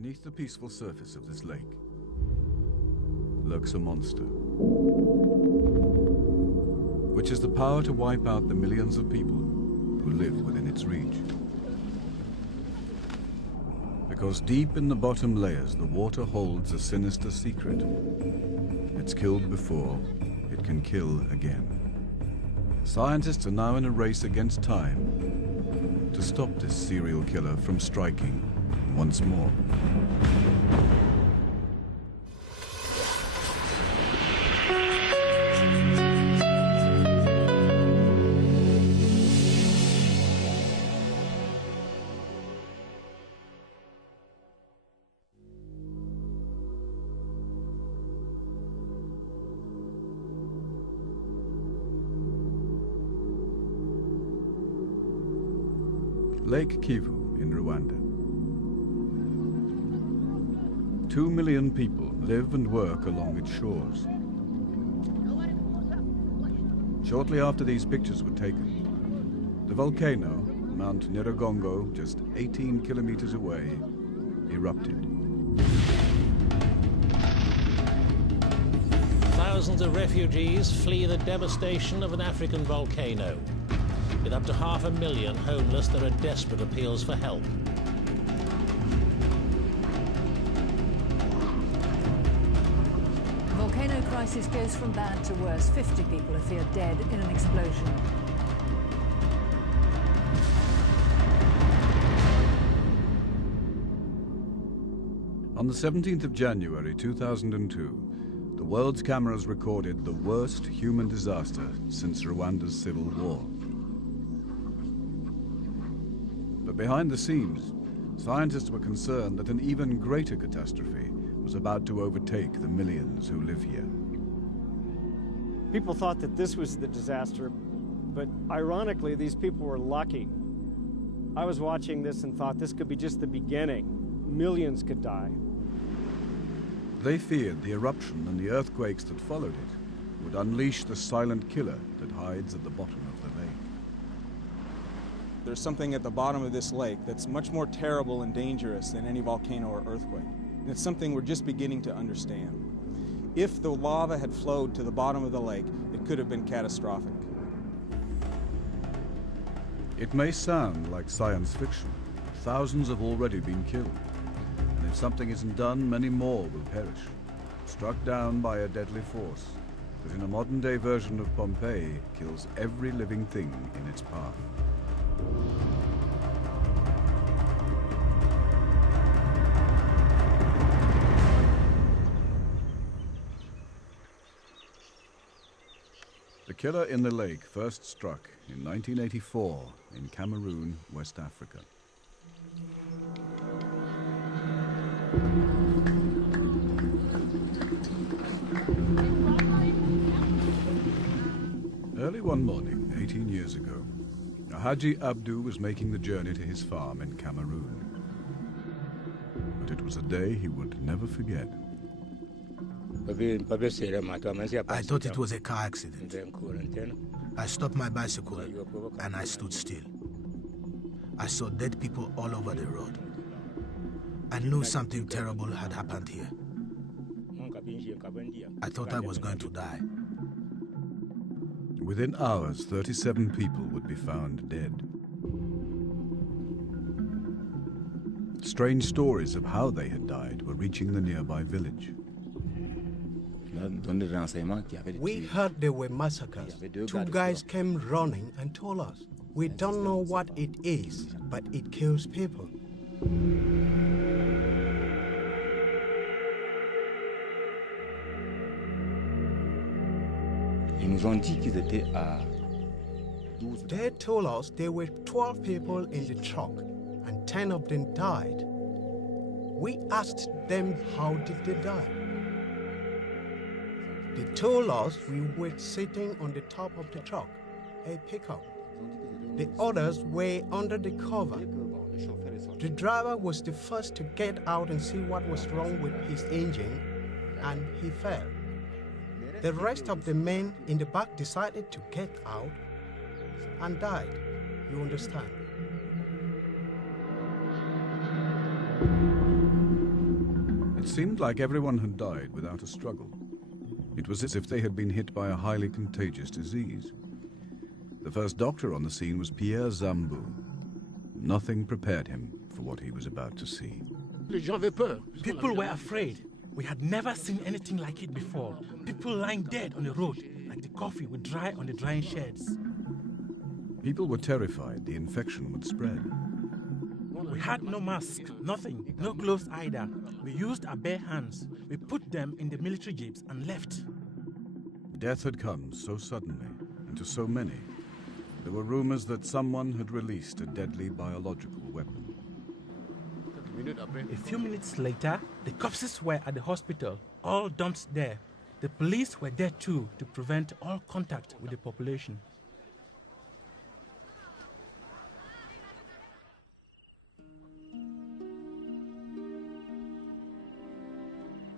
Beneath the peaceful surface of this lake lurks a monster, which has the power to wipe out the millions of people who live within its reach. Because deep in the bottom layers, the water holds a sinister secret. It's killed before, it can kill again. Scientists are now in a race against time to stop this serial killer from striking once more. Lake Kivu in Rwanda. 2 million people live and work along its shores. Shortly after these pictures were taken, the volcano, Mount Nyiragongo, just 18 kilometers away, erupted. Thousands of refugees flee the devastation of an African volcano. With up to 500,000 homeless, there are desperate appeals for help. Volcano crisis goes from bad to worse. 50 people are feared dead in an explosion. On the 17th of January 2002, the world's cameras recorded the worst human disaster since Rwanda's civil war. But behind the scenes, scientists were concerned that an even greater catastrophe was about to overtake the millions who live here. People thought that this was the disaster, but ironically, these people were lucky. I was watching this and thought this could be just the beginning. Millions could die. They feared the eruption and the earthquakes that followed it would unleash the silent killer that hides at the bottom of the lake. There's something at the bottom of this lake that's much more terrible and dangerous than any volcano or earthquake. And it's something we're just beginning to understand. If the lava had flowed to the bottom of the lake, it could have been catastrophic. It may sound like science fiction, but thousands have already been killed. And if something isn't done, many more will perish, struck down by a deadly force that in a modern-day version of Pompeii kills every living thing in its path. The killer in the lake first struck in 1984 in Cameroon, West Africa. Early one morning, 18 years ago, Haji Abdu was making the journey to his farm in Cameroon. But it was a day he would never forget. I thought it was a car accident. I stopped my bicycle and I stood still. I saw dead people all over the road. I knew something terrible had happened here. I thought I was going to die. Within hours, 37 people would be found dead. Strange stories of how they had died were reaching the nearby village. We heard there were massacres. Two guys came running and told us. We don't know what it is, but it kills people. They told us there were 12 people in the truck and 10 of them died. We asked them how did they die. They told us we were sitting on the top of the truck, a pickup. The others were under the cover. The driver was the first to get out and see what was wrong with his engine, and he fell. The rest of the men in the back decided to get out and died. You understand? It seemed like everyone had died without a struggle. It was as if they had been hit by a highly contagious disease. The first doctor on the scene was Pierre Zambou. Nothing prepared him for what he was about to see. People were afraid. We had never seen anything like it before. People lying dead on the road, like the coffee would dry on the drying sheds. People were terrified the infection would spread. We had no mask, nothing, no gloves either. We used our bare hands. We put them in the military jeeps and left. Death had come so suddenly, and to so many. There were rumors that someone had released a deadly biological weapon. A few minutes later, the corpses were at the hospital, all dumped there. The police were there too to prevent all contact with the population.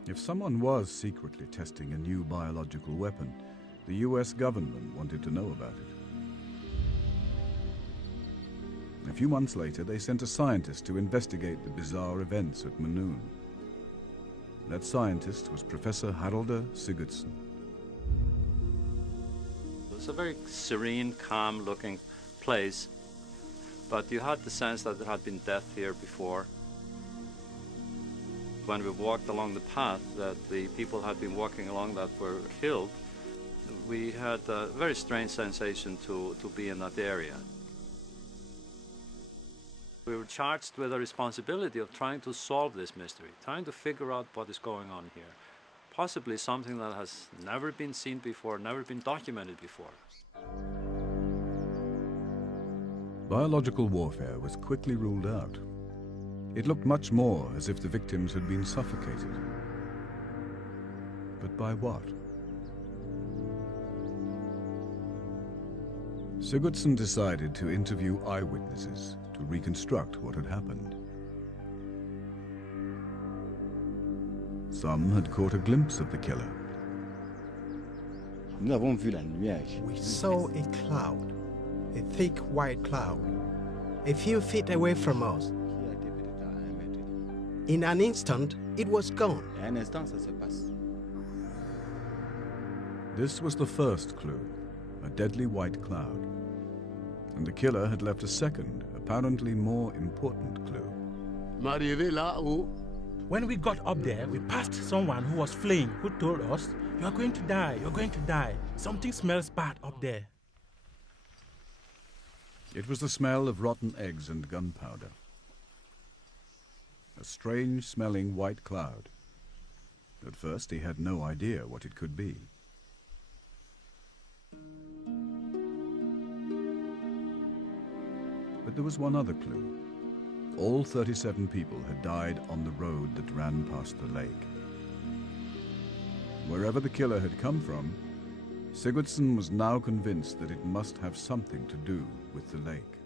If someone was secretly testing a new biological weapon, the US government wanted to know about it. A few months later, they sent a scientist to investigate the bizarre events at Manoon. That scientist was Professor Haraldur Sigurdsson. It was a very serene, calm-looking place, but you had the sense that there had been death here before. When we walked along the path that the people had been walking along that were killed, we had a very strange sensation to be in that area. We were charged with the responsibility of trying to solve this mystery, trying to figure out what is going on here. Possibly something that has never been seen before, never been documented before. Biological warfare was quickly ruled out. It looked much more as if the victims had been suffocated. But by what? Sigurdsson decided to interview eyewitnesses to reconstruct what had happened. Some had caught a glimpse of the killer. We saw a cloud, a thick white cloud, a few feet away from us. In an instant, it was gone. This was the first clue, a deadly white cloud. And the killer had left a second, apparently more important clue. When we got up there, we passed someone who was fleeing, who told us, "You are going to die, you're going to die. Something smells bad up there." It was the smell of rotten eggs and gunpowder. A strange-smelling white cloud. At first, he had no idea what it could be. But there was one other clue. All 37 people had died on the road that ran past the lake. Wherever the killer had come from, Sigurdsson was now convinced that it must have something to do with the lake.